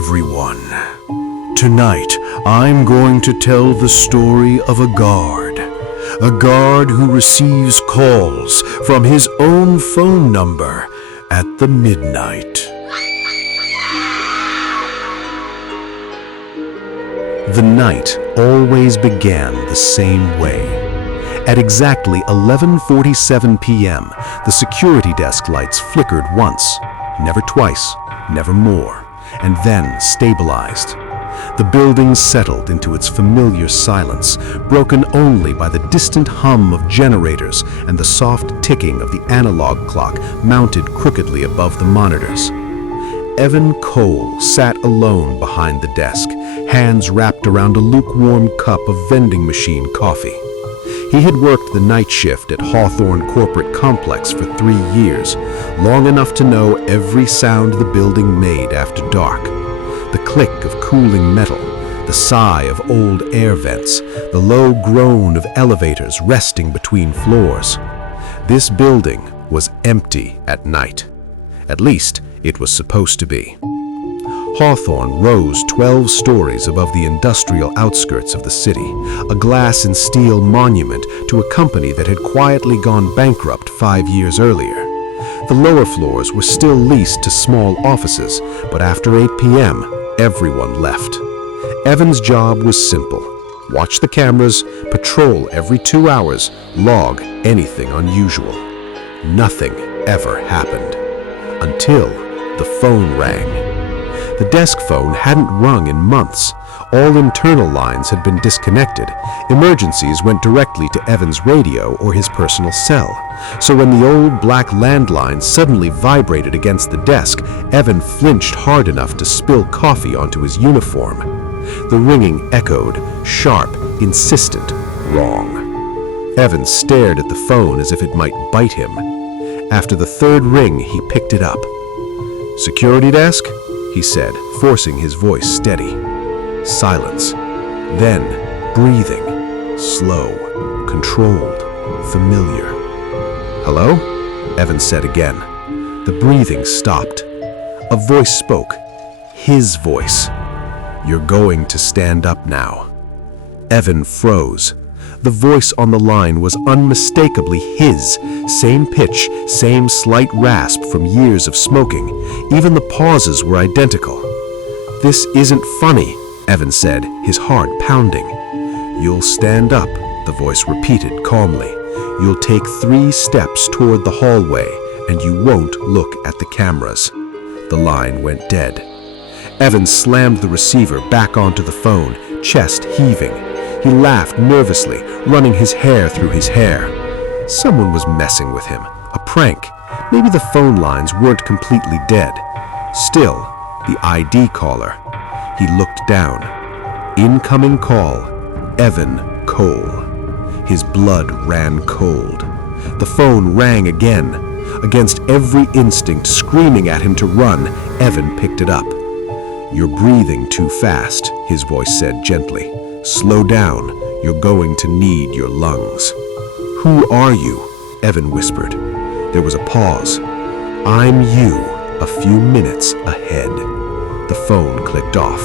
everyone. Tonight, I'm going to tell the story of a guard who receives calls from his own phone number at the midnight. The night always began the same way. At exactly 11:47 p.m., the security desk lights flickered once, never twice, never more, and then stabilized. The building settled into its familiar silence, broken only by the distant hum of generators and the soft ticking of the analog clock mounted crookedly above the monitors. Evan Cole sat alone behind the desk, hands wrapped around a lukewarm cup of vending machine coffee. He had worked the night shift at Hawthorne Corporate Complex for 3 years, long enough to know every sound the building made after dark. The click of cooling metal, the sigh of old air vents, the low groan of elevators resting between floors. This building was empty at night. At least, it was supposed to be. Hawthorne rose 12 stories above the industrial outskirts of the city, a glass and steel monument to a company that had quietly gone bankrupt 5 years earlier. The lower floors were still leased to small offices, but after 8 p.m., everyone left. Evan's job was simple. Watch the cameras, patrol every 2 hours, log anything unusual. Nothing ever happened. Until the phone rang. The desk phone hadn't rung in months. All internal lines had been disconnected. Emergencies went directly to Evan's radio or his personal cell. So when the old black landline suddenly vibrated against the desk, Evan flinched hard enough to spill coffee onto his uniform. The ringing echoed, sharp, insistent, wrong. Evan stared at the phone as if it might bite him. After the third ring, he picked it up. "Security desk?" he said, forcing his voice steady. Silence. Then, breathing. Slow, controlled, familiar. "Hello?" Evan said again. The breathing stopped. A voice spoke. His voice. "You're going to stand up now." Evan froze. The voice on the line was unmistakably his, same pitch, same slight rasp from years of smoking. Even the pauses were identical. "This isn't funny," Evan said, his heart pounding. "You'll stand up," the voice repeated calmly. "You'll take 3 steps toward the hallway, and you won't look at the cameras." The line went dead. Evan slammed the receiver back onto the phone, chest heaving. He laughed nervously, running his hair through his hair. Someone was messing with him. A prank. Maybe the phone lines weren't completely dead. Still, the ID caller. He looked down. Incoming call. Evan Cole. His blood ran cold. The phone rang again. Against every instinct screaming at him to run, Evan picked it up. "You're breathing too fast," his voice said gently. "Slow down. You're going to need your lungs." "Who are you?" Evan whispered. There was a pause. "I'm you, a few minutes ahead." The phone clicked off.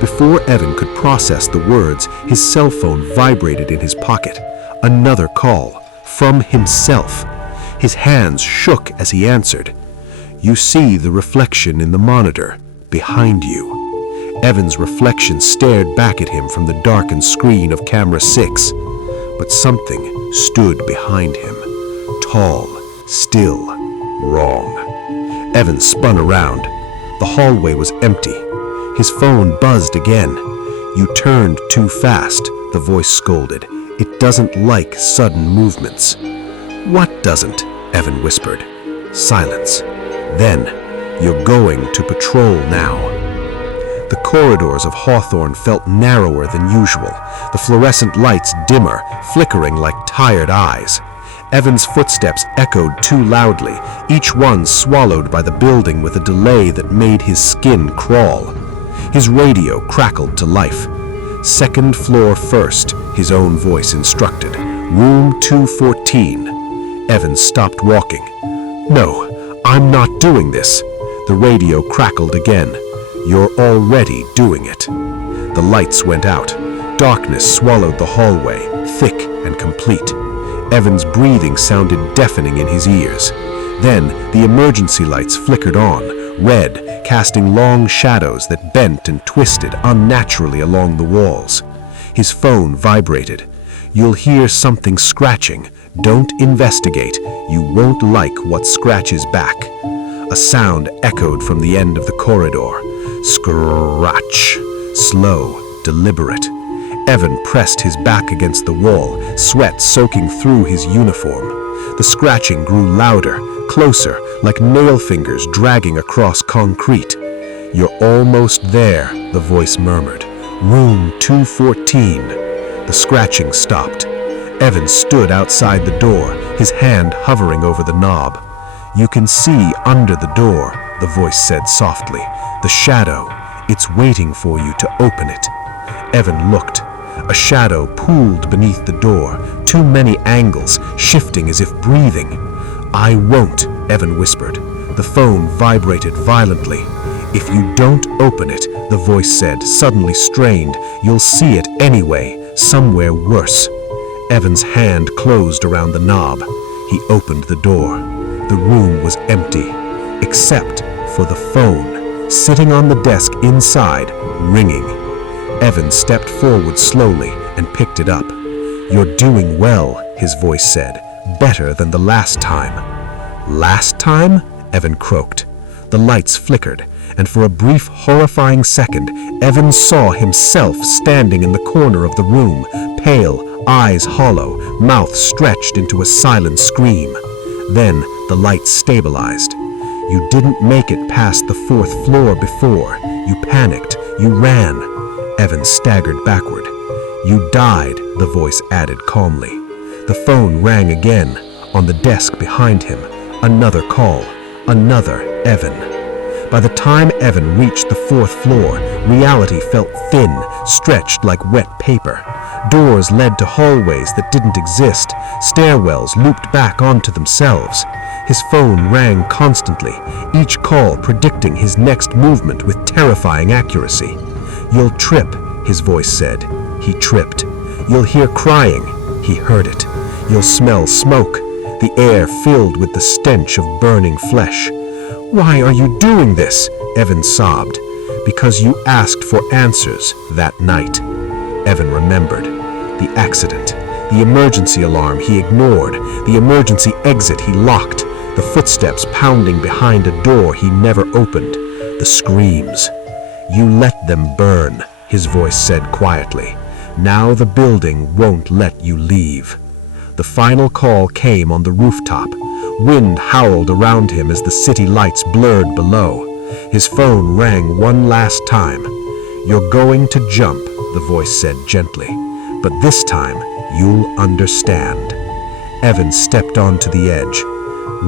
Before Evan could process the words, his cell phone vibrated in his pocket. Another call, from himself. His hands shook as he answered. "You see the reflection in the monitor, behind you." Evan's reflection stared back at him from the darkened screen of camera 6. But something stood behind him. Tall, still, wrong. Evan spun around. The hallway was empty. His phone buzzed again. "You turned too fast," the voice scolded. "It doesn't like sudden movements." "What doesn't?" Evan whispered. Silence. Then, "You're going to patrol now." The corridors of Hawthorne felt narrower than usual, the fluorescent lights dimmer, flickering like tired eyes. Evan's footsteps echoed too loudly, each one swallowed by the building with a delay that made his skin crawl. His radio crackled to life. "Second floor first," his own voice instructed. "Room 214. Evan stopped walking. "No, I'm not doing this." The radio crackled again. You're already doing it. The lights went out. Darkness swallowed the hallway, thick and complete. Evan's breathing sounded deafening in his ears. Then the emergency lights flickered on, red, casting long shadows that bent and twisted unnaturally along the walls. His phone vibrated. You'll hear something scratching. Don't investigate. You won't like what scratches back. A sound echoed from the end of the corridor. Scratch. Slow, deliberate. Evan pressed his back against the wall, sweat soaking through his uniform. The scratching grew louder, closer, like nail fingers dragging across concrete. You're almost there, the voice murmured. Room 214. The scratching stopped. Evan stood outside the door, his hand hovering over the knob. You can see under the door, the voice said softly. The shadow. It's waiting for you to open it. Evan looked. A shadow pooled beneath the door, too many angles, shifting as if breathing. I won't, Evan whispered. The phone vibrated violently. If you don't open it, the voice said, suddenly strained, you'll see it anyway, somewhere worse. Evan's hand closed around the knob. He opened the door. The room was empty, except for the phone, sitting on the desk inside, ringing. Evan stepped forward slowly and picked it up. You're doing well, his voice said. Better than the last time. Last time? Evan croaked. The lights flickered, and for a brief, horrifying second, Evan saw himself standing in the corner of the room, pale, eyes hollow, mouth stretched into a silent scream. Then the lights stabilized. You didn't make it past the 4th floor before. You panicked. You ran. Evan staggered backward. You died, the voice added calmly. The phone rang again, on the desk behind him. Another call. Another Evan. By the time Evan reached the 4th floor, reality felt thin, stretched like wet paper. Doors led to hallways that didn't exist. Stairwells looped back onto themselves. His phone rang constantly, each call predicting his next movement with terrifying accuracy. You'll trip, his voice said. He tripped. You'll hear crying. He heard it. You'll smell smoke, the air filled with the stench of burning flesh. Why are you doing this? Evan sobbed. Because you asked for answers that night. Evan remembered. The accident, the emergency alarm he ignored, the emergency exit he locked, the footsteps pounding behind a door he never opened, the screams. You let them burn, his voice said quietly. Now the building won't let you leave. The final call came on the rooftop. Wind howled around him as the city lights blurred below. His phone rang one last time. You're going to jump, the voice said gently. But this time, you'll understand. Evan stepped onto the edge.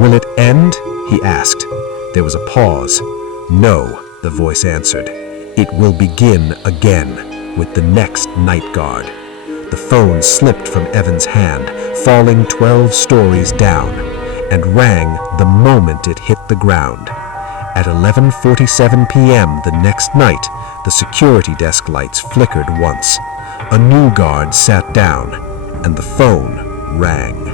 Will it end? He asked. There was a pause. No, the voice answered. It will begin again, with the next night guard. The phone slipped from Evan's hand, falling 12 stories down, and rang the moment it hit the ground. At 11:47 p.m. the next night, the security desk lights flickered once. A new guard sat down, and the phone rang.